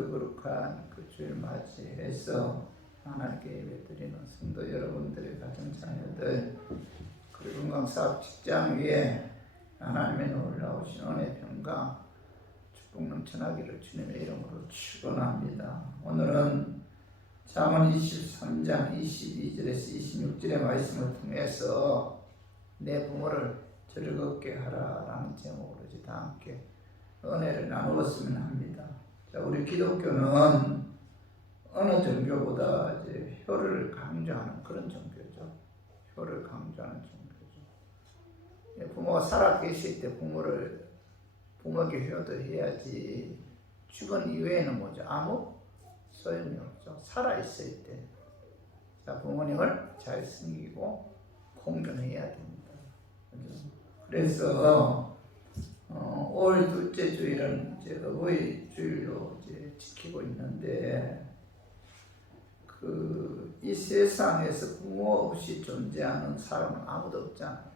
오늘도 거룩한 그 주일 맞이해서 하나님께 예배드리는 성도 여러분들의 가정 자녀들, 그리고 건강사업 직장 위에 하나님의 놀라우신 은혜 평강 축복 넘쳐나기를 주님의 이름으로 축원합니다. 오늘은 잠언 23장 22절에서 26절의 말씀을 통해서 내 부모를 즐겁게 하라라는 제목으로 다 함께 은혜를 나누었으면 합니다. 자, 우리 기독교는 어느 종교보다 이제 효를 강조하는 그런 종교죠. 효를 강조하는 종교죠. 부모가 살아 계실 때 부모에게 효도 해야지. 죽은 이후에는 뭐죠? 아무 소용이 없죠. 살아 있을 때, 자, 부모님을 잘 섬기고 공경해야 됩니다. 그래서 올 둘째 주일은 이제 어버이 주일로 이제 지키고 있는데, 이 세상에서 부모 없이 존재하는 사람은 아무도 없잖아요.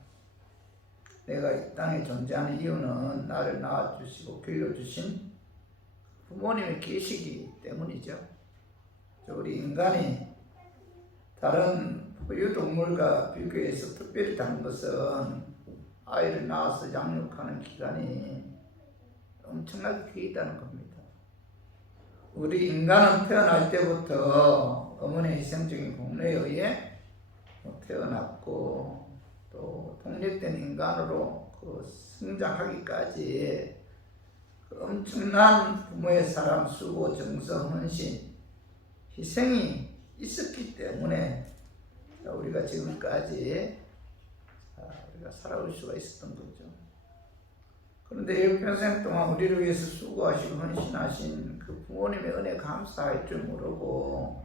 내가 이 땅에 존재하는 이유는 나를 낳아주시고 길러주신 부모님이 계시기 때문이죠. 우리 인간이 다른 포유동물과 비교해서 특별히 다른 것은 아이를 낳아서 양육하는 기간이 엄청나게 길다는 겁니다. 우리 인간은 태어날 때부터 어머니의 희생적인 공로에 의해 태어났고, 또 독립된 인간으로 성장하기까지 엄청난 부모의 사랑, 수고, 정성, 헌신, 희생이 있었기 때문에 우리가 지금까지 우리가 살아올 수가 있었던 거죠. 그런데 평생 동안 우리를 위해서 수고하시고 헌신하신 그 부모님의 은혜 감사할 줄 모르고,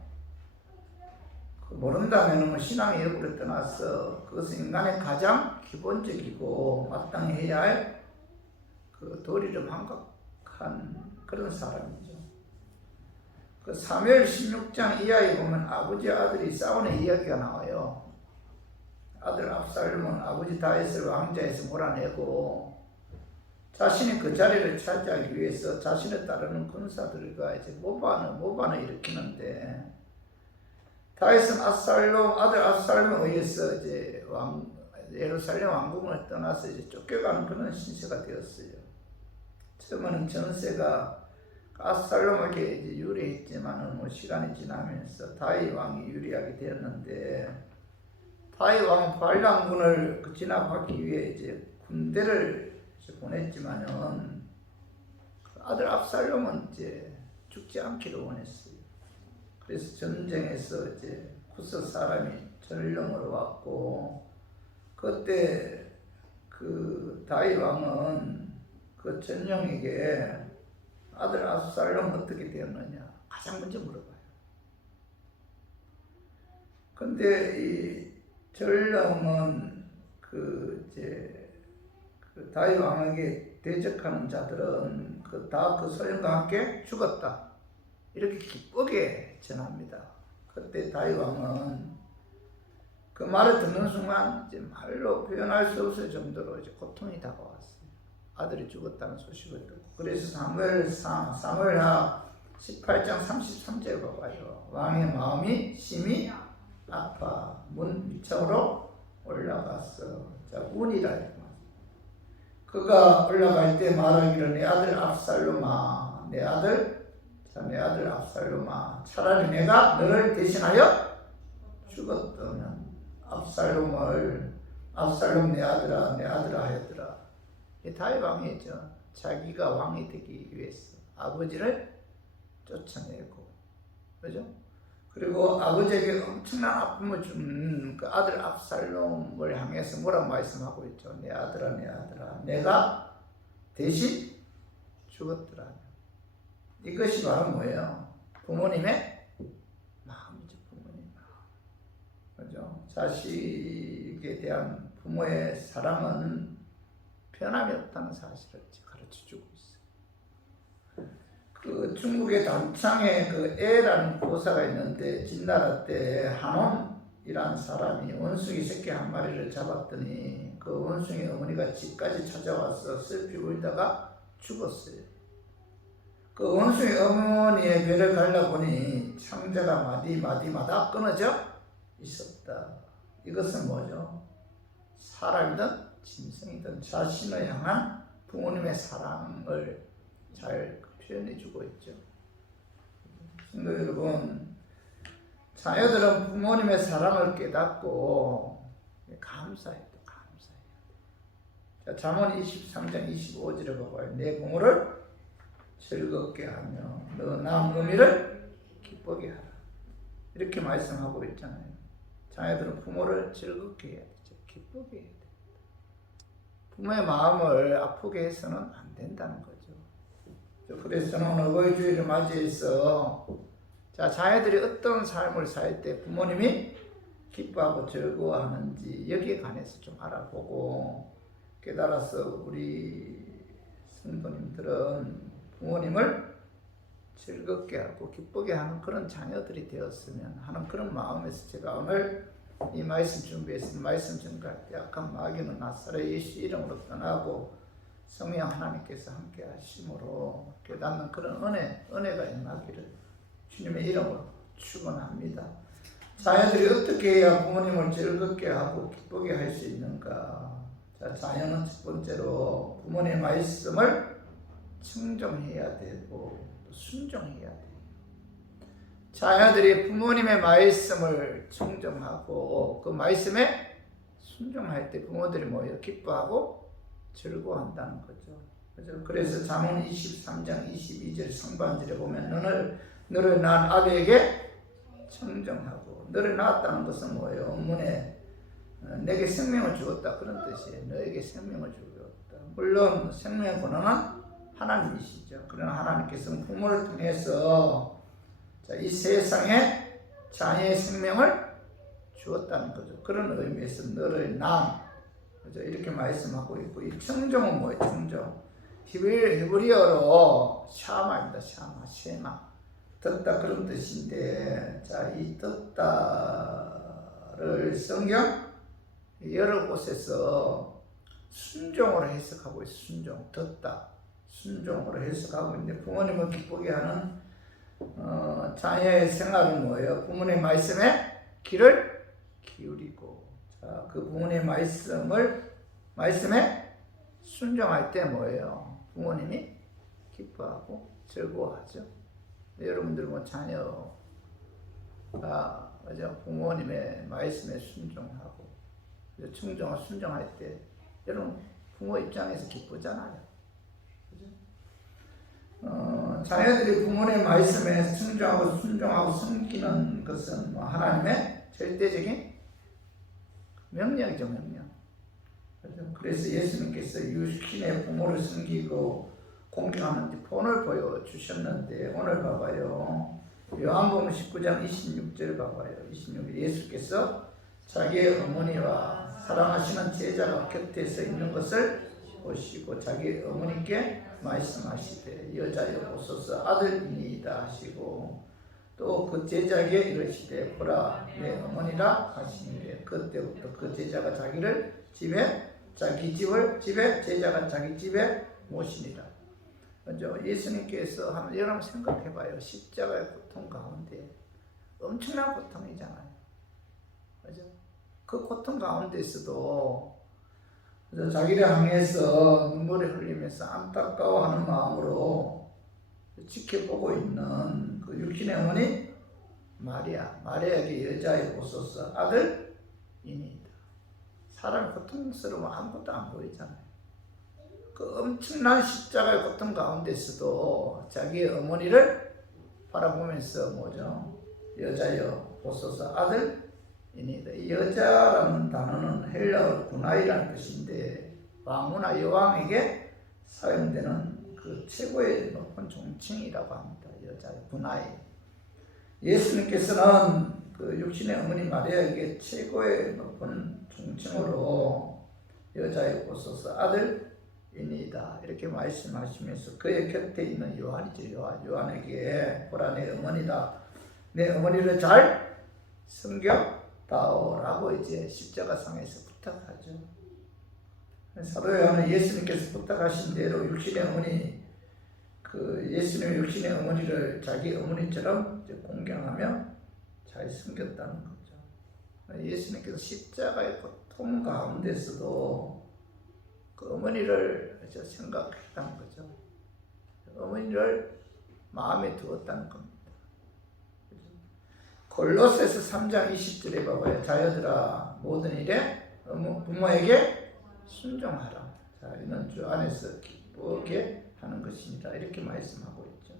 모른다면 신앙의 여부를 떠나서 그것은 인간의 가장 기본적이고 마땅히 해야 할 그 도리를 망각한 그런 사람이죠. 그 사무엘 16장 이하에 보면 아버지 아들이 싸우는 이야기가 나와요. 아들 압살롬은 아버지 다윗을 왕좌에서 몰아내고 자신이 그 자리를 차지하기 위해서 자신을 따르는 군사들과 이제 모반을 일으키는데, 다윗은 아들 압살롬에 의해서 이제 예루살렘 왕궁을 떠나서 이제 쫓겨가는 그런 신세가 되었어요. 처음에는 전세가 압살롬에게 이제 유리했지만은 시간이 지나면서 다윗 왕이 유리하게 되었는데, 다윗 왕은 반란군을 진압하기 위해 이제 군대를 보냈지만은 아들 압살롬은 이제 죽지 않기를 원했어요. 그래서 전쟁에서 이제 구스 사람이 전령으로 왔고, 그때 그 다윗 왕은 그 전령에게 아들 압살롬 어떻게 되었느냐 가장 먼저 물어봐요. 근데 이 전령은 그 다윗 왕에게 대적하는 자들은 다 그 소련과 함께 죽었다, 이렇게 기쁘게 전합니다. 그때 다윗 왕은 그 말을 듣는 순간 이제 말로 표현할 수 없을 정도로 이제 고통이 다가왔어요. 아들이 죽었다는 소식을 듣고. 그래서 사무엘하 18장 33절 봐봐요. 왕의 마음이 심히 아파 문 위층으로 올라갔어. 자, 문이라 이렇게. 그가 올라갈 때 말하기를, 내 아들 압살롬아, 내 아들 압살롬아, 차라리 내가 너를 대신하여 죽었다면 압살롬 내 아들아 하였더라. 이 다윗 왕이죠. 자기가 왕이 되기 위해서 아버지를 쫓아내고, 그죠? 그리고 아버지에게 엄청난 아픔을 준 그 아들 압살롬을 향해서 뭐라고 말씀하고 있죠? 내 아들아 내가 대신 죽었더라. 이것이 바로 뭐예요? 부모님의 마음이죠. 부모님 마음. 그죠? 자식에 대한 부모의 사랑은 변함이 없다는 사실을 가르쳐주고 있어요. 그 중국의 단창에 그 애라는 고사가 있는데, 진나라 때 한원이라는 사람이 원숭이 새끼 한 마리를 잡았더니 그 원숭이 어머니가 집까지 찾아와서 슬피 울다가 죽었어요. 그 원숭이 어머니의 배를 갈라 보니 창자가 마디마다 끊어져 있었다. 이것은 뭐죠? 사람이든 짐승이든 자신을 향한 부모님의 사랑을 잘 표현해 주고 있죠. 성도 여러분, 자녀들은 부모님의 사랑을 깨닫고 감사해요. 자, 잠언 23장 25절에 봐봐요. 내 부모를 즐겁게 하며 너 남 어미를 기쁘게 하라. 이렇게 말씀하고 있잖아요. 자녀들은 부모를 즐겁게 해야 되죠. 기쁘게 해야 돼요. 부모의 마음을 아프게 해서는 안 된다는 거죠. 그래서 저는 오늘 어버이주일을 맞이해서 자녀들이 어떤 삶을 살 때 부모님이 기뻐하고 즐거워하는지 여기에 관해서 좀 알아보고 깨달아서 우리 성도님들은 부모님을 즐겁게 하고 기쁘게 하는 그런 자녀들이 되었으면 하는 그런 마음에서 제가 오늘 이 말씀 준비했습니다. 말씀 전갈 때 악한 마귀는 나사렛 예수 이름으로 떠나고 성령 하나님께서 함께 하심으로 깨닫는 그런 은혜가 임하기를 주님의 이름으로 축원합니다. 자녀들이 어떻게 해야 부모님을 즐겁게 하고 기쁘게 할 수 있는가? 자, 자녀는 첫 번째로 부모님의 말씀을 청정해야 되고 순종해야 돼요. 자녀들이 부모님의 말씀을 청정하고 그 말씀에 순종할 때 부모들이 뭐예요? 기뻐하고 즐거워한다는 거죠. 그래서 잠언 23장 22절 상반절에 보면 너를 낳은 아비에게 청정하고, 너를 낳았다는 것은 뭐예요? 원문에 내게 생명을 주었다 그런 뜻이에요. 너에게 생명을 주었다. 물론 생명의 권한은 하나님이시죠. 그러나 하나님께서는 부모를 통해서 이 세상에 자녀의 생명을 주었다는 거죠. 그런 의미에서 너를 낳은, 그죠? 이렇게 말씀하고 있고, 이 청정은 뭐예요? 청정. 히브리어로 샤마입니다. 쉐마. 듣다 그런 뜻인데, 자, 이 듣다를 성경 여러 곳에서 순종으로 해석하고 있어요. 순종, 듣다, 순종으로 해석하고 있는데, 부모님을 기쁘게 하는 자녀의 생활은 뭐예요? 부모님의 말씀에 귀를 기울이고, 자, 그 부모님의 말씀에 순종할 때 뭐예요? 부모님이 기뻐하고 즐거워하죠. 여러분들 뭐 자녀가 부모님의 말씀에 순종하고 청정을 순종할 때 여러분 부모 입장에서 기쁘잖아요. 그죠? 자녀들이 부모님의 말씀에 순종하고 섬기는 것은 뭐 하나님의 절대적인 명령이죠, 명령. 그래서 예수님께서 육신의 부모를 섬기고 공경하는 본을 보여주셨는데, 오늘 봐봐요. 요한복음 19장 26절 봐봐요. 26절 예수께서 자기의 어머니와 사랑하시는 제자가 곁에서 있는 것을 보시고 자기 어머니께 말씀하시되 여자여 보소서 아들이니이다 하시고, 또 그 제자에게 이르시되 보라 내 어머니라 하시니라. 그때부터 그 제자가 자기를 자기 집에 제자가 자기 집에 모시니라. 그죠? 예수님께서 한번 여러분 생각해봐요. 십자가의 고통 가운데 엄청난 고통이잖아요. 그죠? 그 고통 가운데서도 자기를 향해서 눈물을 흘리면서 안타까워하는 마음으로 지켜보고 있는 그 육신의 어머니 마리아에게 여자여 보소서 아들이니이다. 사람이 고통스러우면 아무것도 안 보이잖아요. 그 엄청난 십자가의 고통 가운데서도 자기의 어머니를 바라보면서 뭐죠? 여자여 보소서 아들이니이다. 이 여자라는 단어는 헬라어 구나이라는 뜻인데, 왕후나 여왕에게 사용되는 그 최고의 높은 존칭이라고 합니다. 여자의 구나이. 예수님께서는 그 육신의 어머니 마리아에게 최고의 높은 존칭으로 여자여 보소서 아들이니이다 이렇게 말씀하시면서 그의 곁에 있는 요한이죠. 요한에게 보라 내 어머니다. 내 어머니를 잘 섬겨다오라고 이제 십자가상에서 부탁하죠. 사도 요한은 예수님께서 부탁하신 대로 육신의 어머니 그 예수님의 육신의 어머니를 자기 어머니처럼 이제 공경하며 잘 섬겼다는 거죠. 예수님께서 십자가의 고통 가운데서도 그 어머니를 생각했다는 거죠. 어머니를 마음에 두었다는 겁니다. 골로새서 3장 20절에 봐봐요. 자녀들아 모든 일에 부모에게 순종하라. 자, 이는 주 안에서 기쁘게 하는 것이니라. 이렇게 말씀하고 있죠.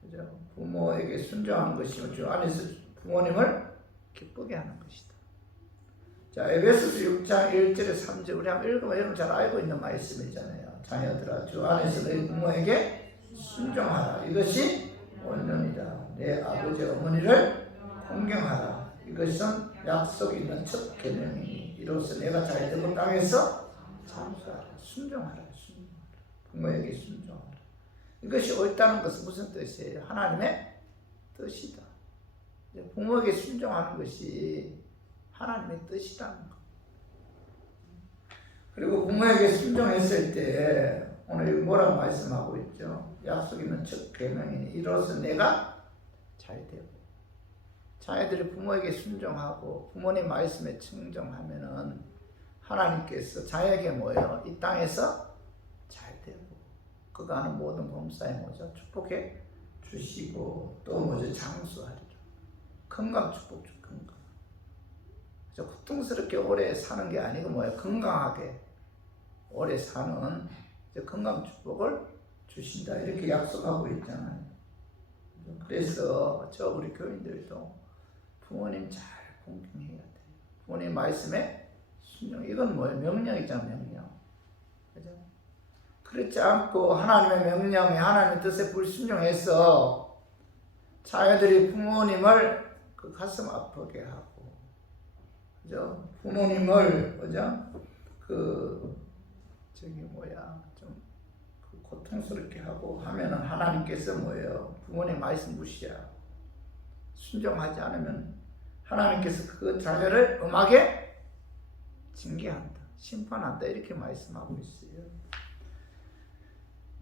그죠? 부모에게 순종하는 것이면 주 안에서 부모님을 기쁘게 하는 것이다. 자, 에베소서 6장 1절에 3절 우리 한번 읽으면 여러분 잘 알고 있는 말씀이잖아요. 자녀들아 주 안에서 너희 부모에게 순종하라. 이것이 원론이다. 내 아버지 어머니를 공경하라. 이것은 약속 있는 첫 계명이니 이로써 내가 자기들 땅에서 참수하라. 순종하라. 부모에게 순종하라. 이것이 옳다는 것은 무슨 뜻이에요? 하나님의 뜻이다. 부모에게 순종하는 것이 하나님의 뜻이라는 것. 그리고 부모에게 순종했을 때 오늘 뭐라고 말씀하고 있죠? 약속 있는 첫 계명이니 이로써 내가 잘 되고 자녀들이 부모에게 순종하고 부모님 말씀에 청정하면은 하나님께서 자녀에게 뭐예요? 이 땅에서 잘 되고 그가 하는 모든 범사에 뭐죠? 축복해 주시고 또 뭐죠? 장수하리라. 건강 축복 주 건강. 고통스럽게 오래 사는 게 아니고 뭐예요? 건강하게 오래 사는 건강 축복을 주신다. 이렇게 약속하고 있잖아요. 그래서 우리 교인들도 부모님 잘 공경해야 돼요. 부모님 말씀에 순종. 이건 뭐예요? 명령이잖아요. 명령. 그죠? 그렇지 않고 하나님의 명령에 하나님의 뜻에 불순종해서 자녀들이 부모님을 그 가슴 아프게 하고, 그죠? 부모님을 그죠? 좀 고통스럽게 하고 하면은 하나님께서 뭐예요? 부모님 말씀 무시하고 순종하지 않으면 하나님께서 그 자녀를 엄하게 징계한다, 심판한다 이렇게 말씀하고 있어요.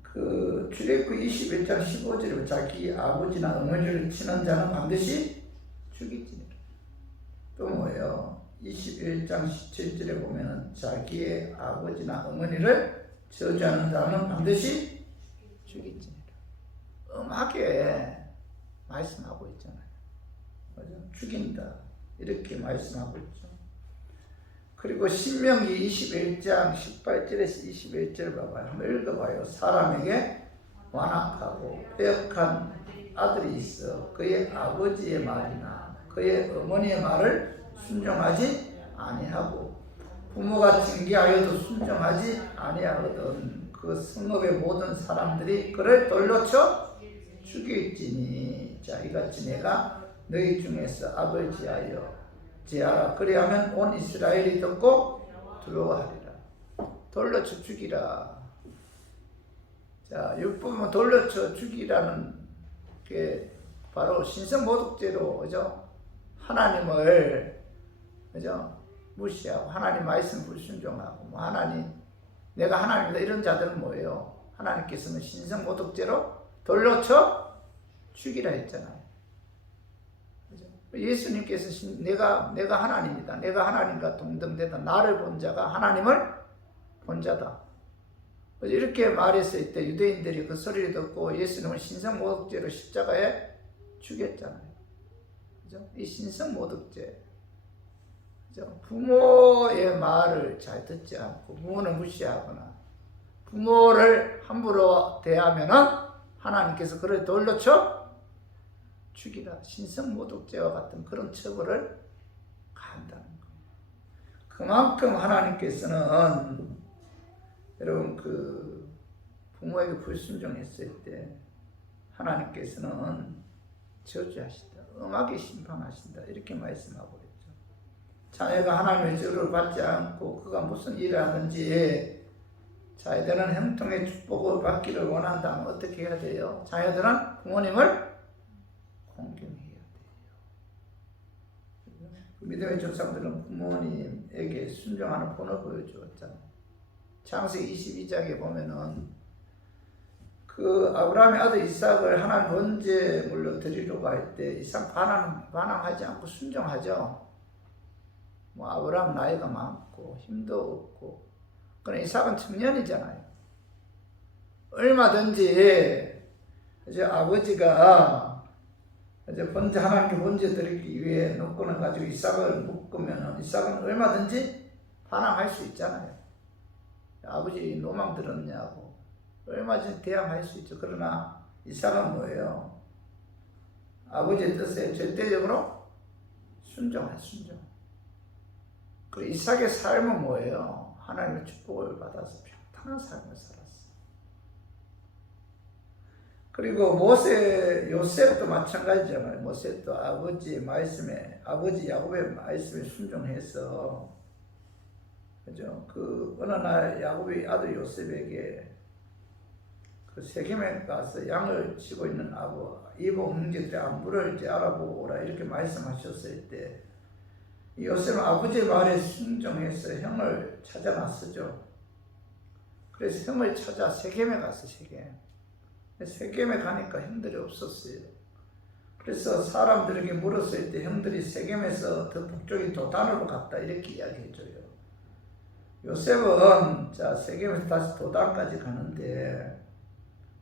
그 출애굽 21장 15절에 자기 아버지나 어머니를 치는 자는 반드시 죽일지니라. 또 뭐예요? 21장 17절에 보면은 자기의 아버지나 어머니를 저주하는 자는 반드시 죽일지니라. 엄하게 말씀하고 있잖아요. 맞아? 죽인다 이렇게 말씀하고 있죠. 그리고 신명기 21장 18절에서 21절 봐봐요. 한번 읽어봐요. 사람에게 완악하고 패역한 아들이 있어 그의 아버지의 말이나 그의 어머니의 말을 순종하지 아니하고 부모가 징계하여도 순종하지 아니하거든 그 성읍의 모든 사람들이 그를 돌로 쳐 죽일지니 자 이같이 내가 너희 중에서 악을 제하라. 그리하면 온 이스라엘이 듣고 두려워하리라. 돌로 쳐 죽이라. 자 율법은 돌로 쳐 죽이라는 게 바로 신성모독죄로 그죠? 하나님을 그죠? 무시하고 하나님 말씀 불순종하고 뭐 하나님 내가 하나님이다 이런 자들은 뭐예요? 하나님께서는 신성모독죄로 돌로 쳐 죽이라 했잖아요. 그죠? 예수님께서 내가 하나님이다. 내가 하나님과 동등되다. 나를 본 자가 하나님을 본 자다. 이렇게 말했을 때 유대인들이 그 소리를 듣고 예수님을 신성모독죄로 십자가에 죽였잖아요. 그죠? 이 신성모독죄. 그죠? 부모의 말을 잘 듣지 않고 부모를 무시하거나 부모를 함부로 대하면은 하나님께서 그를 돌로 쳐 죽이라. 신성모독죄와 같은 그런 처벌을 가한다는 겁니다. 그만큼 하나님께서는 여러분 그 부모에게 불순종했을 때 하나님께서는 저주하신다. 엄하게 심판하신다. 이렇게 말씀하고 있죠. 자녀가 하나님의 저주를 받지 않고 그가 무슨 일을 하든지 자녀들은 형통의 축복을 받기를 원한다면 어떻게 해야 돼요? 자녀들은 부모님을 공경해야 돼요. 믿음의 조상들은 부모님에게 순종하는 본을 보여주었잖아요. 창세기 22장에 보면은 그 그 아브라함의 아들 이삭을 하나님 번제물로 드리려고 할 때 이삭 반항하지 않고 순종하죠. 뭐 아브라함 나이가 많고 힘도 없고, 그러나 이삭은 청년이잖아요. 얼마든지 이제 아버지가 이제 하나님께 번제 드리기 위해 노건을 가지고 이삭을 묶으면 이삭은 얼마든지 반항할 수 있잖아요. 아버지 노망 들었냐고 얼마든지 대항할 수 있죠. 그러나 이삭은 뭐예요? 아버지의 뜻에 절대적으로 순종. 그 이삭의 삶은 뭐예요? 하나님의 축복을 받아서 평탄한 삶을 살았어요. 그리고 요셉도 마찬가지잖아요. 모세도 아버지 야곱의 말씀에 순종해서, 그죠? 그 어느 날 야곱의 아들 요셉에게 그 세겜에 가서 양을 치고 있는 이복 형제들의 안부를 이제 알아보고 오라 이렇게 말씀하셨을 때, 요셉은 아버지의 말에 순종해서 형을 찾아 나서죠. 그래서 형을 찾아 세겜에 갔어. 세겜에 가니까 형들이 없었어요. 그래서 사람들에게 물었을 때 형들이 세겜에서 더 북쪽인 도단으로 갔다 이렇게 이야기해줘요. 요셉은 세겜에서 다시 도단까지 가는데,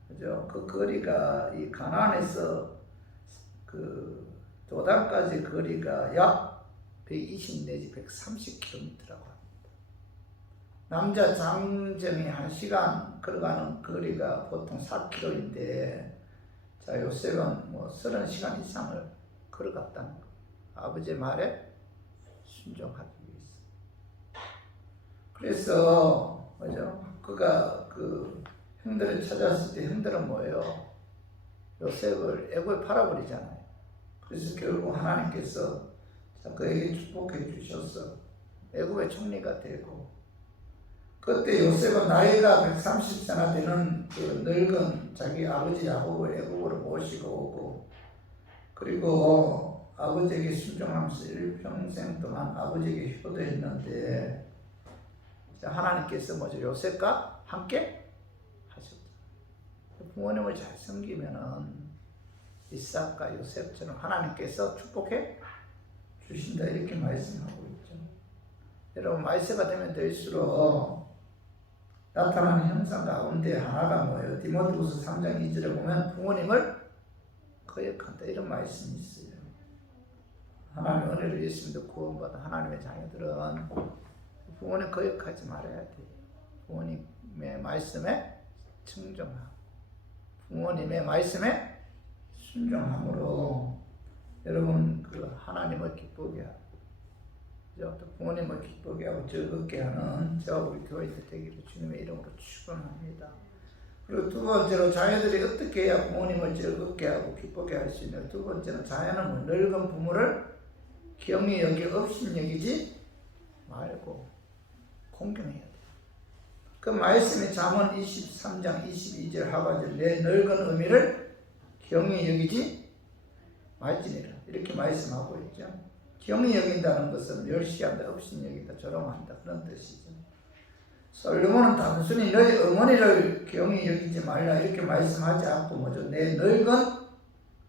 그죠? 그 거리가 이 가나안에서 그 도단까지 거리가 약 120 내지 130km라고 합니다. 남자 장정이 1시간 걸어가는 거리가 보통 4km인데, 요셉은 뭐 30시간 이상을 걸어갔다는 거. 아버지의 말에 순종하기 위해서. 그래서, 그죠? 그가 그 형들을 찾았을 때 형들은 뭐예요? 요셉을 애굽에 팔아버리잖아요. 그래서 결국 하나님께서 그에게 축복해 주셔서 애굽의 총리가 되고, 그때 요셉은 나이가 130세나 되는 그 늙은 자기 아버지 야곱을 애굽으로 모시고 오고, 그리고 아버지에게 순종하면서 일평생 동안 아버지에게 효도했는데, 하나님께서 뭐죠? 요셉과 함께 하셨죠. 부모님을 잘 섬기면은 이삭과 요셉처럼 하나님께서 축복해 주신다 이렇게 말씀하고 있죠. 여러분, 말세가 되면 될수록 나타나는 형상 가운데 하나가 뭐예요? 디모데후서 3장 2절에 보면 부모님을 거역한다 이런 말씀이 있어요. 하나님의 은혜를 예수 믿어 구원받은 하나님의 자녀들은 부모님 거역하지 말아야 돼요. 부모님의 말씀에 청정하고 부모님의 말씀에 순종함으로 여러분 그 하나님을 기쁘게 하고, 또 부모님을 기쁘게 하고 즐겁게 하는 저와 우리 교회들 되기를 주님의 이름으로 축원합니다. 그리고 두 번째로 자녀들이 어떻게 해야 부모님을 즐겁게 하고 기쁘게 할 수 있냐. 두 번째는 자녀는 뭐 늙은 부모를 경히 여기 업신여기지 말고 공경해야 돼. 그 말씀이 잠언 23장 22절 하반절 내 늙은 어미를 경히 여기지 말지니라 이렇게 말씀하고 있죠. 경히 여긴다는 것은 멸시한다, 업신여긴다, 조롱한다 그런 뜻이죠. 솔로몬은 단순히 너희 어머니를 경히 여기지 말라 이렇게 말씀하지 않고 뭐죠? 내 늙은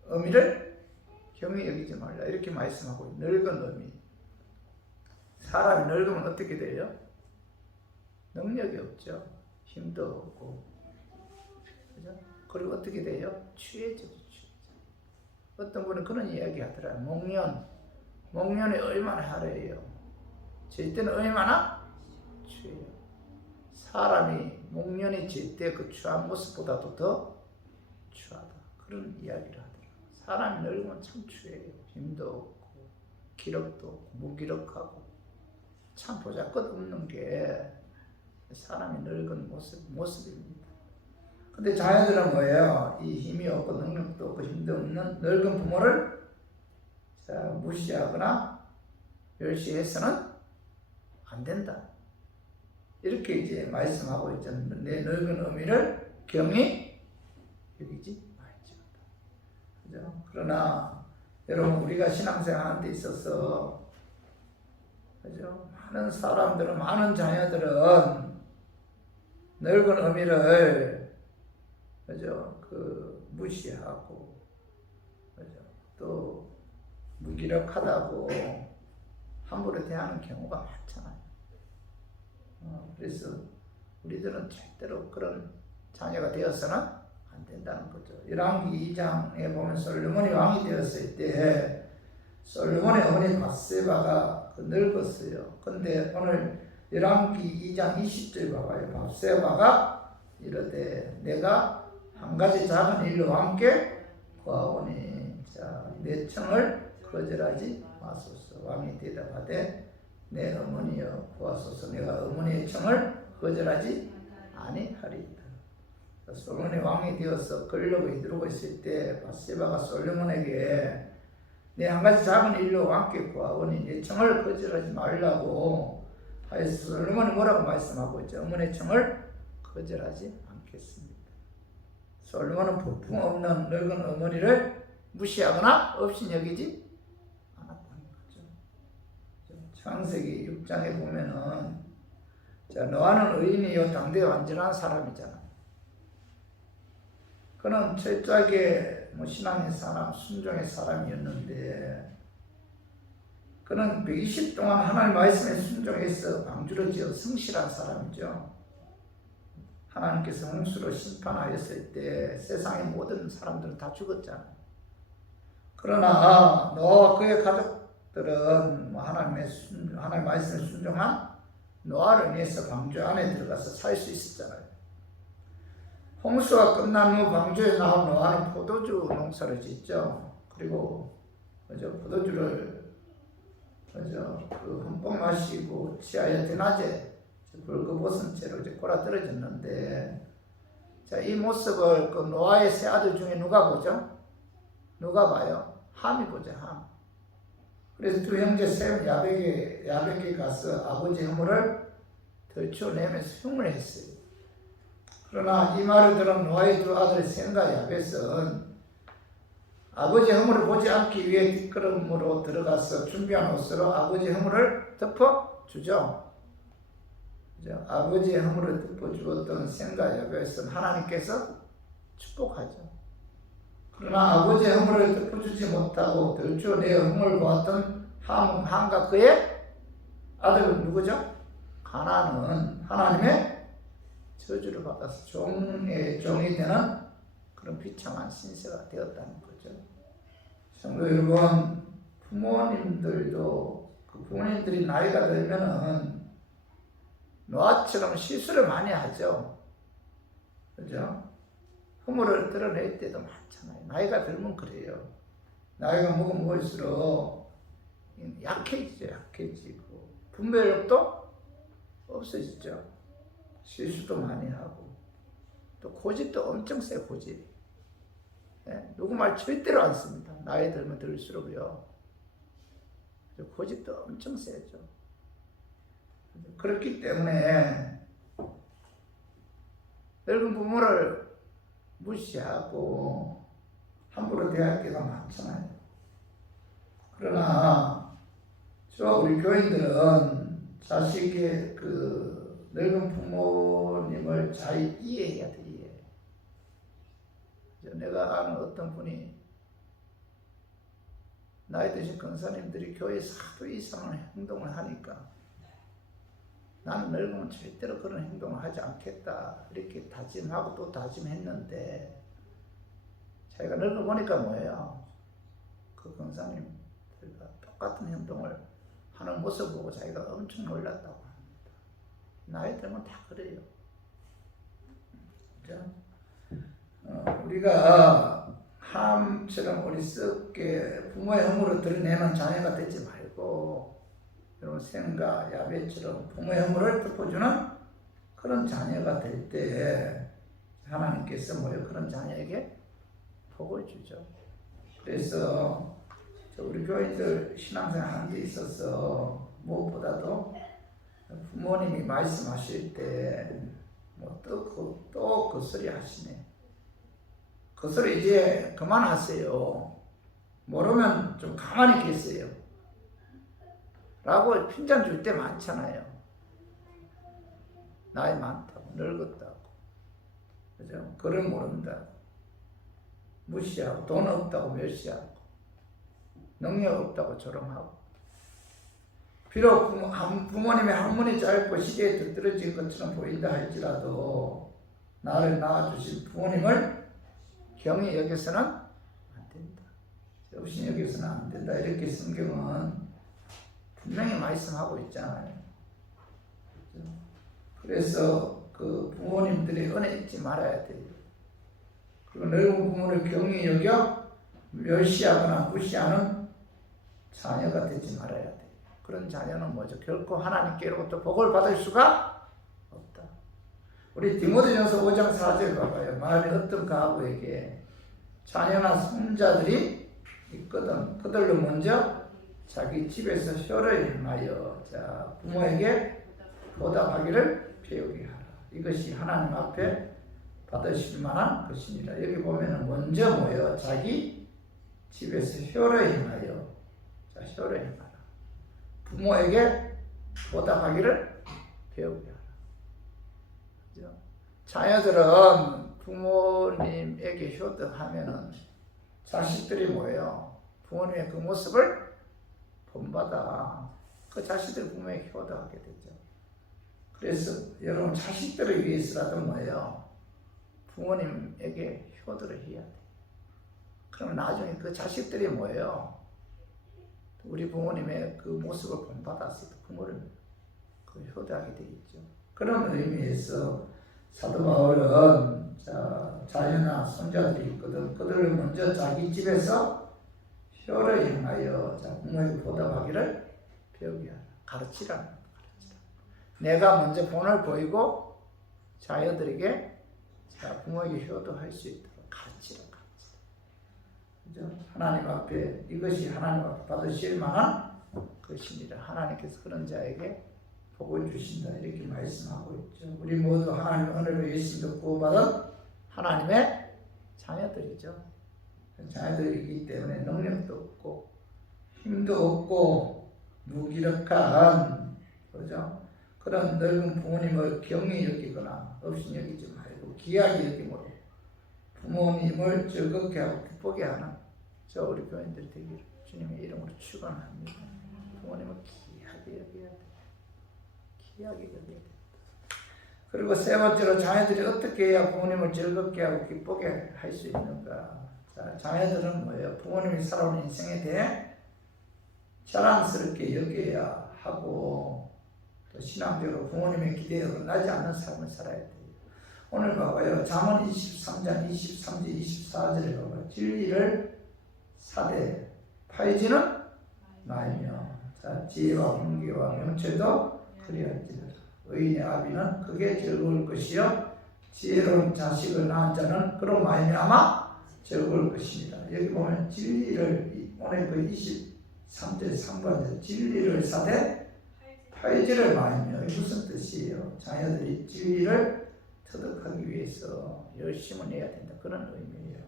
어미를 경히 여기지 말라 이렇게 말씀하고 있어요. 늙은 어미. 사람이 늙으면 어떻게 돼요? 능력이 없죠. 힘도 없고. 그죠? 그리고 어떻게 돼요? 취해지죠. 어떤 분은 그런 이야기 하더라고요. 목련이 얼마나 하래요. 질 때는 얼마나 취해요. 사람이 목련이 질 때 그 취한 모습보다도 더 취하다. 그런 이야기를 하더라고요. 사람이 늙으면 참 취해요. 힘도 없고 기력도 없고 무기력하고 참 보잘것없는 게 사람이 늙은 모습입니다. 근데 자녀들은 뭐예요? 이 힘이 없고 능력도 없고 힘도 없는 늙은 부모를 무시하거나 멸시해서는 안 된다. 이렇게 이제 말씀하고 있잖아요. 내 늙은 어미를 경히 여기지 말지어다. 그죠? 그러나 여러분 우리가 신앙생활하는 데 있어서 그죠? 많은 사람들은 많은 자녀들은 늙은 어미를 그죠? 그 무시하고, 그죠? 또 무기력하다고 함부로 대하는 경우가 많잖아요. 그래서 우리들은 절대로 그런 자녀가 되어서는 안 된다는 거죠. 열왕기 2장에 보면 솔로몬이 왕이 되었을 때 솔로몬의 어머니 밧세바가 늙었어요. 근데 오늘 열왕기 2장 20절 봐봐요. 밧세바가 이르되 내가 한 가지 작은 일로 함께 구하오니 자, 내 청을 거절하지 마소서. 왕이 대답하되 내 어머니여 구하소서. 내가 어머니의 청을 거절하지 아니하리이다. 솔로몬이 왕이 되어서 권력을 이루고 있을 때 밧세바가 솔로몬에게 내 한 가지 작은 일로 함께 구하오니 내 청을 거절하지 말라고 하여서 솔로몬이 뭐라고 말씀하고 있죠? 어머니의 청을 거절하지 않겠습니다. 솔로몬은 볼품없는 늙은 어머니를 무시하거나 없이 여기지 않았다는 거죠. 창세기 6장에 보면은 자, 노아는 의인이요 당대에 완전한 사람이잖아. 그는 철저하게 신앙의 사람, 순종의 사람이었는데 그는 120 동안 하나님 말씀에 순종해서 방주를 지어 성실한 사람이죠. 하나님께서 홍수로 심판하였을 때 세상의 모든 사람들은 다 죽었잖아요. 그러나 노아와 그의 가족들은 하나님 말씀에 순종한 노아를 위해서 방주 안에 들어가서 살 수 있었잖아요. 홍수가 끝난 후 방주에 나온 노아는 포도주 농사를 짓죠. 그리고 포도주를 그 흠뻑 마시고 취하여 대낮에 벌거벗은 채로 골아 떨어졌는데 자, 이 모습을 그 노아의 세 아들 중에 누가 보죠? 누가 봐요? 함이 보죠. 함. 그래서 두 형제 셈 야벳에게 가서 아버지 허물을 덜쳐내면서 흉을 했어요. 그러나 이 말을 들은 노아의 두 아들 셈과 야벳은 아버지 허물을 보지 않기 위해 뒷걸음으로 들어가서 준비한 옷으로 아버지 허물을 덮어주죠. 아버지의 허물을 덮어주었던 셈과 야벳은 하나님께서 축복하죠. 그러나 아버지의 허물을 덮어주지 못하고 덜추내 허물을 보았던 함과 그의 아들은 누구죠? 가나안은 하나님의 저주를 받아서 종이 되는 그런 비참한 신세가 되었다는 거죠. 성도 여러분, 부모님들도 그 부모님들이 나이가 들면은 노아처럼 실수를 많이 하죠. 그죠? 허물을 드러낼 때도 많잖아요. 나이가 들면 그래요. 나이가 먹을수록 약해지고 분별력도 없어지죠. 실수도 많이 하고 또 고집도 엄청 세. 고집. 누구 말 절대로 안 씁니다. 나이 들면 들수록요. 고집도 엄청 세죠. 그렇기 때문에 늙은 부모를 무시하고 함부로 대할 때가 많잖아요. 그러나 우리 교인들은 자식의 그 늙은 부모님을 잘 이해해야 돼. 내가 아는 어떤 분이 나이 드신 권사님들이 교회에서 하도 이상한 행동을 하니까 나는 늙으면 절대로 그런 행동을 하지 않겠다 이렇게 다짐하고 또 다짐했는데 자기가 늙어보니까 뭐예요? 그 권사님들과 똑같은 행동을 하는 모습을 보고 자기가 엄청 놀랐다고 합니다. 나이 들면 다 그래요. 그죠? 우리가 함처럼 어리석게 부모의 허물을 드러내는 자녀가 되지 말고 여러분 셈과 야벳처럼 부모의 허물을 덮어주는 그런 자녀가 될 때 하나님께서 그런 자녀에게 복을 주죠. 그래서 우리 교인들 신앙생활 하는 데 있어서 무엇보다도 부모님이 말씀하실 때 또 그 소리 하시네. 그 소리 이제 그만하세요. 모르면 좀 가만히 계세요. 라고 핀잔 줄 때 많잖아요. 나이 많다고, 늙었다고. 그죠? 그를 모른다. 무시하고, 돈 없다고 멸시하고, 능력 없다고 조롱하고. 비록 부모님의 학문이 짧고 시대에 뒤떨어진 것처럼 보인다 할지라도 나를 낳아주신 부모님을 경히 여기서는 안 된다. 없이 여기서는 안 된다. 이렇게 성경은 분명히 말씀하고 있잖아요. 그래서 그 부모님들의 은혜 잊지 말아야 돼요. 그리고 넓은 부모를 경히 여겨 멸시하거나 무시하는 자녀가 되지 말아야 돼요. 그런 자녀는 뭐죠? 결코 하나님께로부터 복을 받을 수가 없다. 우리 디모데전서 5장 4절 봐봐요. 마음에 어떤 가부에게 자녀나 손자들이 있거든 그들로 먼저 자기 집에서 혀를 행하여 부모에게 보답하기를 배우게 하라. 이것이 하나님 앞에 받으실 만한 것입니다. 여기 보면은 먼저 뭐예요? 자기 집에서 혀를 행하여 혀를 행하라. 부모에게 보답하기를 배우게 하라. 그죠? 자녀들은 부모님에게 효도하면은 자식들이 뭐예요? 부모님의 그 모습을 본받아 그 자식들 부모에게 효도하게 되죠. 그래서 여러분 자식들을 위해서라도 뭐예요? 부모님에게 효도를 해야 돼. 그러면 나중에 그 자식들이 뭐예요? 우리 부모님의 그 모습을 본받아서 부모를 그 효도하게 되겠죠. 그런 의미에서 사도 바울은 자녀나 손자들이 있거든 그들을 먼저 자기 집에서 혀를 행하여 부모에게 보답하기를 배우게 하라. 가르치라. 내가 먼저 본을 보이고 자녀들에게 부모에게 효도할 수 있도록 가르치라. 그죠? 하나님 앞에 이것이 하나님 앞에 받으실 만한 것입니다. 하나님께서 그런 자에게 복을 주신다 이렇게 말씀하고 있죠. 우리 모두 하나님의 은혜로 예수님도 구원받은 하나님의 자녀들이죠. 자녀들이기 때문에 능력도 없고 힘도 없고 무기력한 그죠? 그런 넓은 부모님을 경히 여기거나 없이 여기지 말고 귀하게 여김으로 부모님을 즐겁게 하고 기쁘게 하는 우리 교인들이 되기를 주님의 이름으로 축원합니다. 부모님을 귀하게 여겨야 돼. 귀하게 여겨야 돼. 그리고 세 번째로 자녀들이 어떻게 해야 부모님을 즐겁게 하고 기쁘게 할 수 있는가? 자녀들은 뭐예요? 부모님이 살아온 인생에 대해 자랑스럽게 여겨야 하고 또 신앙적으로 부모님의 기대에 어긋나지 않는 삶을 살아야 돼요. 오늘 봐봐요. 잠언 23장 23절 24절에 봐봐요. 진리를 사대 파이지는 말며 지혜와 훈계와 명철도 그리할지니라. 의인의 아비는 그게 즐거울 것이요 지혜로운 자식을 낳은 자는 그로 말미암아 즐거울 것입니다. 여기 보면 진리를 오늘 그 23절 상반절 진리를 사대 파이지를 말며 무슨 뜻이에요? 자녀들이 진리를 터득하기 위해서 열심을 내야 된다. 그런 의미예요.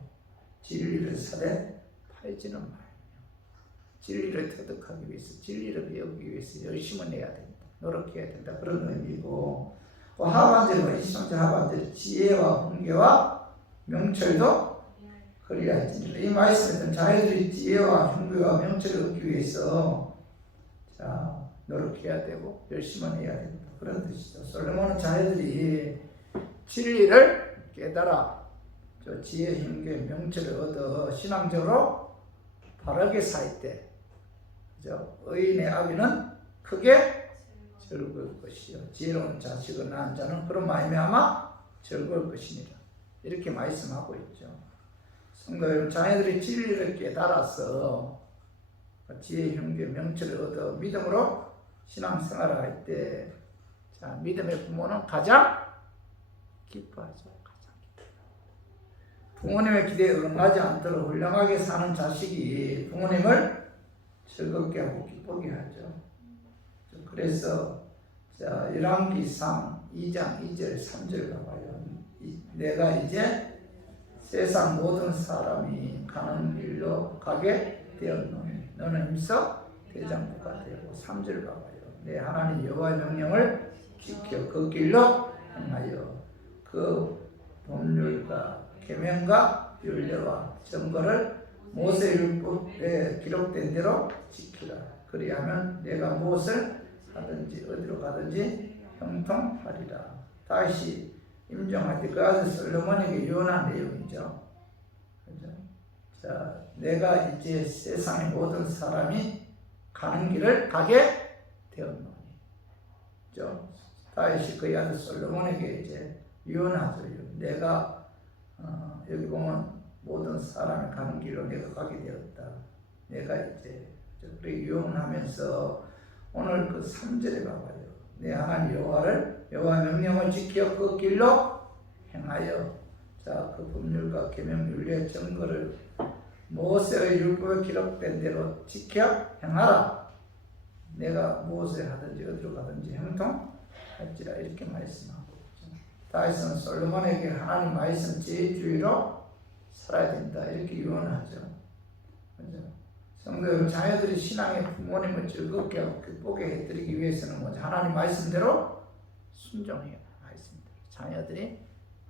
진리를 사대 파이지는 말며 진리를 터득하기 위해서 진리를 배우기 위해서 열심을 내야 된다. 노력해야 된다. 그런 의미고 하반절과 23절 하반절 지혜와 훈계와 명철도 그리할지니라. 이 말씀에는 자녀들이 지혜와 훈계와 명철을 얻기 위해서 노력해야 되고 열심을 해야 된다. 그런 뜻이죠. 솔로몬은 자녀들이 진리를 깨달아 지혜, 힘계, 명철을 얻어 신앙적으로 바르게 살 때 의인의 아비는 크게 즐거울 것이요 지혜로운 자식을 낳은 자는 그런 말미암아 즐거울 것이니라. 이렇게 말씀하고 있죠. 성도 여러분, 자녀들이 진리를 깨달아서 지혜, 힘계, 명철을 얻어 믿음으로 신앙생활을 할 때 믿음의 부모는 가장 기뻐하죠. 부모님의 기대에 어긋나지 않도록 훌륭하게 사는 자식이 부모님을 즐겁게 하고 기쁘게 하죠. 그래서 열왕기상 2장 2절 3절 가봐요. 내가 이제 세상 모든 사람이 가는 길로 가게 되었노니 너는 힘써 대장부가 되고 3절 가봐요. 내 하나님 여호와의 명령을 지켜 그 길로 행하여 그 법률과 계명과 율례와 증거를 모세 율법에 기록된 대로 지키라. 그리하면 내가 무엇을 하든지 어디로 가든지 형통하리라. 다시 임종할 때 그 아들 솔로몬에게 유언한 내용이죠. 그죠? 자, 내가 이제 세상의 모든 사람이 가는 길을 가게 되었노니. 그죠? 다시 그의 아들 솔로몬에게 이제 유언하죠. 내가 여기 보면 모든 사람이 가는 길로 내가 가게 되었다. 내가 이제 그렇게 유언하면서 오늘 그 3절에 봐봐요. 내 하나님 여호와 명령을 지켜 그 길로 행하여 자, 그 법률과 계명 율례 증거를 모세의 율법에 기록된 대로 지켜 행하라. 내가 무엇을 하든지 어디로 가든지 형통할지라 이렇게 말씀하고 있죠. 다윗은 솔로몬에게 하나님 말씀 제주의로 살아야 된다 이렇게 유언하죠. 그죠? 성도 여러분, 자녀들이 신앙의 부모님을 즐겁게 하고 기쁘게 해드리기 위해서는 뭐죠? 하나님 말씀대로 순종해요. 말씀대로. 자녀들이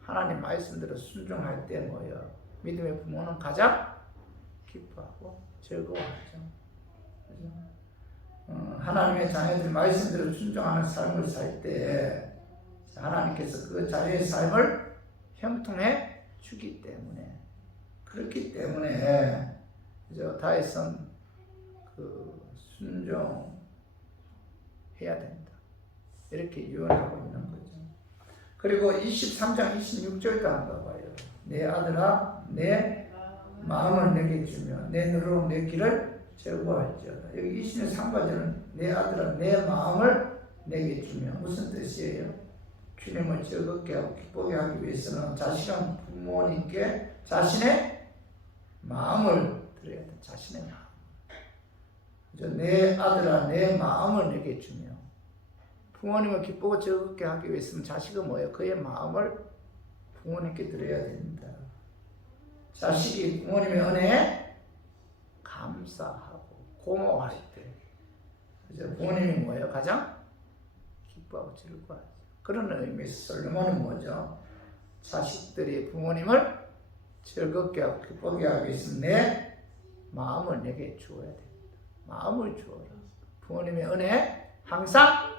하나님 말씀대로 순종할 때 뭐예요? 믿음의 부모는 가장 기뻐하고 즐거워하죠. 그죠? 하나님의 자녀들이 말씀대로 순종하는 삶을 살 때 하나님께서 그 자녀의 삶을 형통해 주기 때문에 그렇기 때문에 그죠? 다윗은 그 순종해야 된다 이렇게 유언하고 있는 거죠. 그리고 23장 26절도 한가 봐요. 내 아들아 내 마음을 내게 주며 내 눈으로 내 길을 즐거워할지어다. 여기 23절은 내 아들아 내 마음을 내게 주며 무슨 뜻이에요? 주님을 즐겁게 하고 기쁘게 하기 위해서는 자식은 부모님께 자신의 마음을 드려야 돼. 자신의 마음. 내 아들아 내 마음을 내게 주며 부모님을 기쁘고 즐겁게 하기 위해서는 자식은 뭐예요? 그의 마음을 부모님께 드려야 된다. 자식이 부모님의 은혜에 감사하고 고마워할 때 그죠? 부모님이 뭐예요? 가장 기뻐하고 즐거워하죠. 그런 의미에서 솔로몬은 뭐죠? 자식들이 부모님을 즐겁게 하고 기쁘게 하기 위해서 내 마음을 내게 주어야 됩니다. 마음을 주어라. 부모님의 은혜에 항상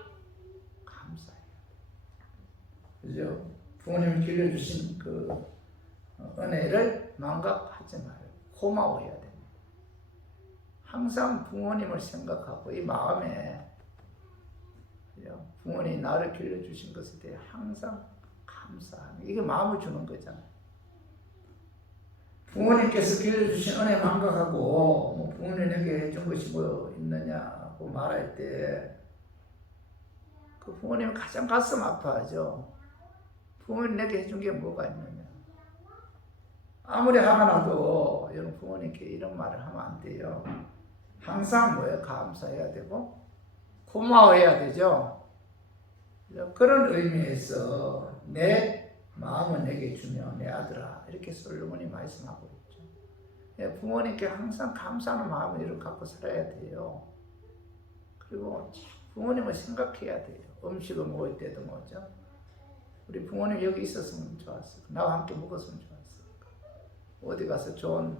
감사해요. 그죠? 부모님이 길러주신 그 은혜를 망각하지 말고 고마워해야 됩니다. 항상 부모님을 생각하고 이 마음에 부모님이 나를 길러주신 것에 대해 항상 감사하는 이게 마음을 주는 거잖아요. 부모님께서 길러주신 은혜 망각하고 뭐 부모님에게 해준 것이 뭐 있느냐고 말할 때 그 부모님은 가장 가슴 아파하죠. 부모님 내게 해준 게 뭐가 있느냐. 아무리 화가 나도 여러분 부모님께 이런 말을 하면 안 돼요. 항상 뭐예요? 감사해야 되고 고마워해야 되죠. 그런 의미에서 내 마음을 내게 주며 내 아들아 이렇게 솔로몬이 말씀하고 있죠. 부모님께 항상 감사하는 마음을 갖고 살아야 돼요. 그리고 부모님을 생각해야 돼요. 음식을 먹을 때도 뭐죠? 우리 부모님 여기 있었으면 좋았을 까 나와 함께 먹었으면 좋았을 까 어디 가서 좋은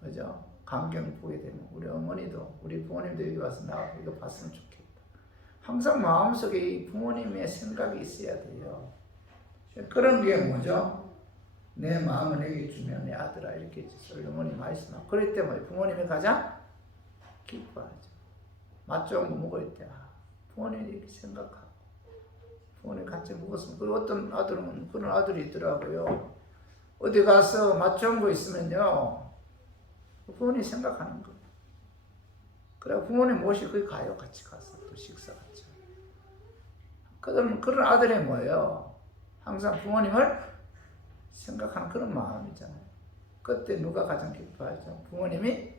그죠? 광경을 보게 되면 우리 어머니도 우리 부모님도 여기 와서 나 이거 봤으면 좋겠다. 항상 마음속에 이 부모님의 생각이 있어야 돼요. 그런 게 뭐죠? 내 마음을 내게 주면 내 아들아 이렇게 솔로몬이 말씀하고 그럴 때 뭐 부모님이 가장 기뻐하죠. 맛 좋은 거 먹을 때 부모님이 이렇게 생각하고 부모님 같이 먹었으면 그리고 어떤 아들은 그런 아들이 있더라고요. 어디 가서 맛 좋은 거 있으면요 부모님 생각하는 거예요. 그래 부모님 모시고 거기 가요. 같이 가서 또 식사 같이. 그런 아들이 뭐예요? 항상 부모님을 생각하는 그런 마음이잖아요. 그때 누가 가장 기뻐하죠? 부모님이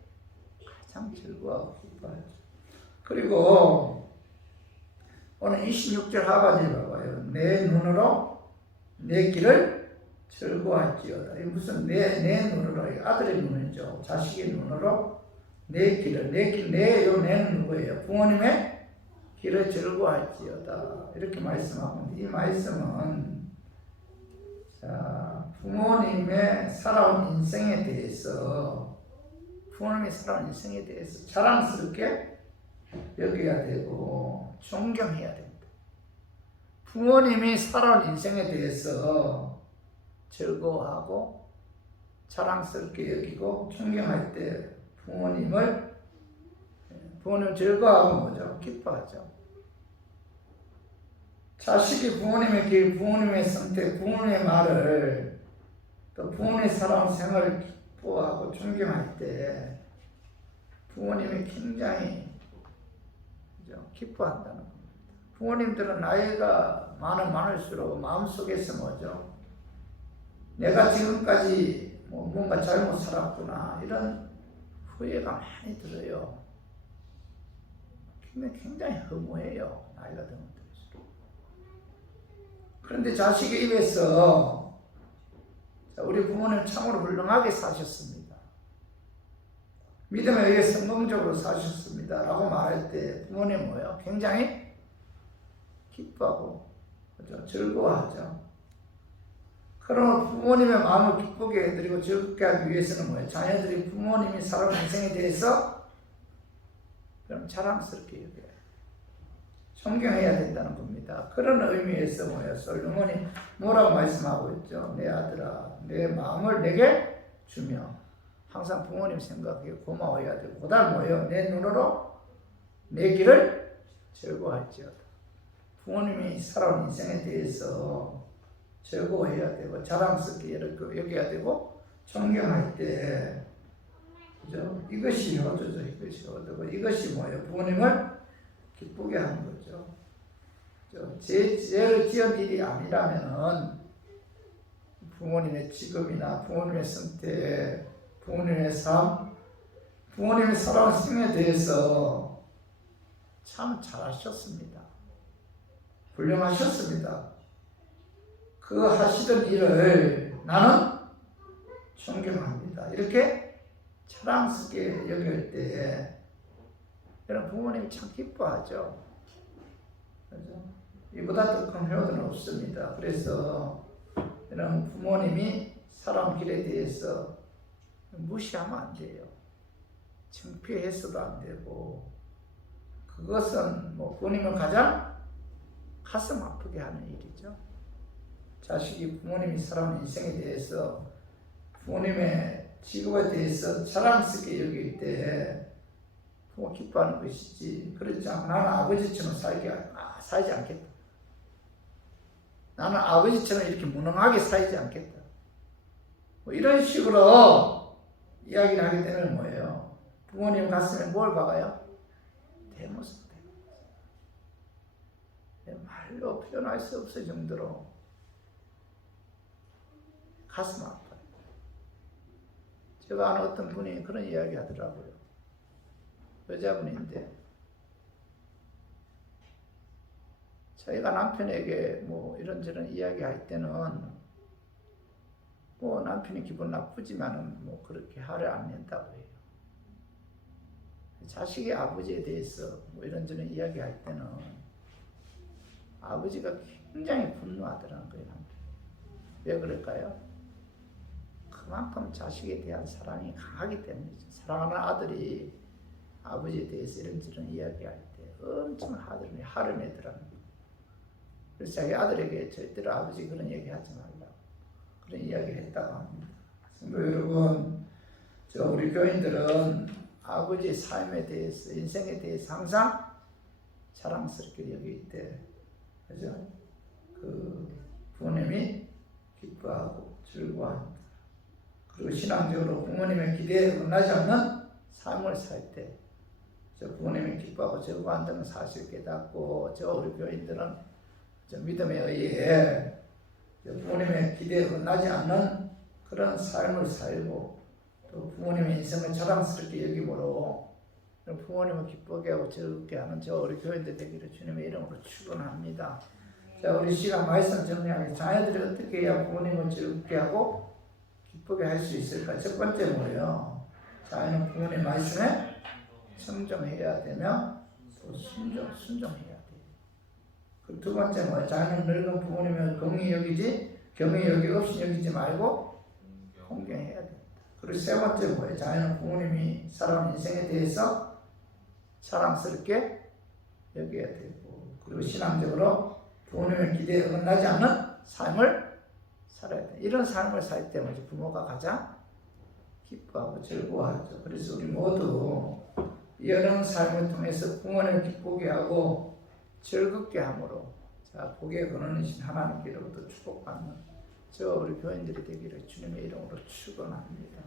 가장 즐거워하고 기뻐하죠. 그리고 오늘 26절 하반절 봐봐요. 내 눈으로 내 길을 즐거워할지어다. 이 무슨 내 눈으로 아들의 눈이죠. 자식의 눈으로 내 길을 내는 누구예요? 부모님의 길을 즐거워할지어다. 이렇게 말씀하고 이 말씀은 자 부모님의 살아온 인생에 대해서 자랑스럽게 여겨야 되고 존경해야 됩니다. 부모님이 살아온 인생에 대해서 즐거워하고 자랑스럽게 여기고 존경할 때 부모님을 즐거워하고 뭐죠? 기뻐하죠. 자식이 부모님의 길, 부모님의 선택, 부모님의 말을 또 부모님의 살아온 생활을 기뻐하고 존경할 때 부모님이 굉장히 기뻐한다는 겁니다. 부모님들은 나이가 많을수록 마음속에서 뭐죠? 내가 지금까지 뭔가 잘못 살았구나 이런 후회가 많이 들어요. 굉장히 허무해요. 나이가 들면. 그런데 자식의 입에서 우리 부모님 참으로 훌륭하게 사셨습니다. 믿음에 의해 성공적으로 사셨습니다. 라고 말할 때 부모님 뭐예요? 굉장히 기뻐하고 그렇죠? 즐거워하죠. 그러면 부모님의 마음을 기쁘게 해드리고 즐겁게 하기 위해서는 뭐예요? 자녀들이 부모님이 살아온 인생에 대해서 그럼 자랑스럽게 여겨요. 존경해야 된다는 겁니다. 그런 의미에서 뭐예요? 솔로몬이 뭐라고 말씀하고 있죠? 내 아들아, 내 마음을 내게 주며 항상 부모님 생각해 고마워해야 되고 그다음 뭐예요? 내 눈으로 내 길을 즐거워할지어다. 부모님이 살아온 인생에 대해서 즐거워해야 되고 자랑스럽게 여겨야 되고 존경할 때 그죠? 이것이 효도죠. 이것이 효도고 이것이 뭐예요? 부모님을 기쁘게 하는 거죠. 죄를 지은 일이 아니라면은 부모님의 직업이나 부모님의 선택, 부모님의 삶, 부모님의 살아온 생에 대해서 참 잘하셨습니다. 훌륭하셨습니다. 그 하시던 일을 나는 존경합니다. 이렇게 자랑스럽게 여길 때 여러분 부모님이 참 기뻐하죠. 그렇죠? 이보다 더 큰 효도는 없습니다. 그래서 여러분 부모님이 살아온 길에 대해서 무시하면 안 돼요. 창피해서도 안 되고 그것은 부모님을 가장 가슴 아프게 하는 일이죠. 자식이 부모님이 살아온 인생에 대해서 부모님의 직업에 대해서 자랑스럽게 여길 때 부모 기뻐하는 것이지 그렇지 않고 나는 아버지처럼 살지 않겠다. 나는 아버지처럼 이렇게 무능하게 살지 않겠다. 이런 식으로 이야기를 하게 되면 뭐예요? 부모님 가슴에 뭘 박아요? 대모습. 말로 표현할 수 없을 정도로 가슴 아파요. 제가 아는 어떤 분이 그런 이야기 하더라고요. 여자분인데 자기가 남편에게 이런저런 이야기할 때는 남편이 기분 나쁘지만은 그렇게 화를 안 낸다고 해요. 자식이 아버지에 대해서 이런저런 이야기할 때는 아버지가 굉장히 분노하더라는 거예요. 왜 그럴까요? 그만큼 자식에 대한 사랑이 강하기 때문이죠. 사랑하는 아들이 아버지에 대해서 이런저런 이야기할 때 엄청 화를 내더라는 거예요. 그래서 자기 아들에게 절대로 아버지 그런 얘기 하지 말라고 그런 이야기를 했다고 합니다. 성도 여러분, 우리 교인들은 아버지의 삶에 대해서, 인생에 대해서 항상 자랑스럽게 여길 때, 그죠? 부모님이 기뻐하고 즐거워합니다. 그리고 신앙적으로 부모님의 기대에 끝나지 않는 삶을 살 때, 부모님이 기뻐하고 즐거워한다는 사실을 깨닫고, 우리 교인들은 믿음에 의해 부모님의 기대에 끝나지 않는 그런 삶을 살고, 또 부모님의 인생을 자랑스럽게 여기므로 부모님을 기쁘게 하고 즐겁게 하는 우리 교인들 되기를 주님의 이름으로 축원합니다. 자, 우리 시간 말씀 정리하게 자녀들이 어떻게 해야 부모님을 즐겁게 하고 기쁘게 할 수 있을까? 첫 번째 뭐예요? 자녀는 부모님 말씀에 청정해야 되며 또 순종해야 돼요. 그 두 번째 뭐예요? 자녀는 늙은 부모님을 긍휼히 여기지 경의 여기 없이 여기지 말고 공경해야 된다. 그리고 세 번째 뭐예요? 자녀는 부모님이 살아온 인생에 대해서 사랑스럽게 여겨야 되고, 그리고 신앙적으로 부모님의 기대에 어긋나지 않는 삶을 살아야 돼. 이런 삶을 살 때 부모가 가장 기뻐하고 즐거워하죠. 그래서 우리 모두 이런 삶을 통해서 부모님을 기쁘게 하고 즐겁게 함으로 복의 근원이신 하나님께로부터 축복받는 저 우리 교인들이 되기를 주님의 이름으로 축원합니다.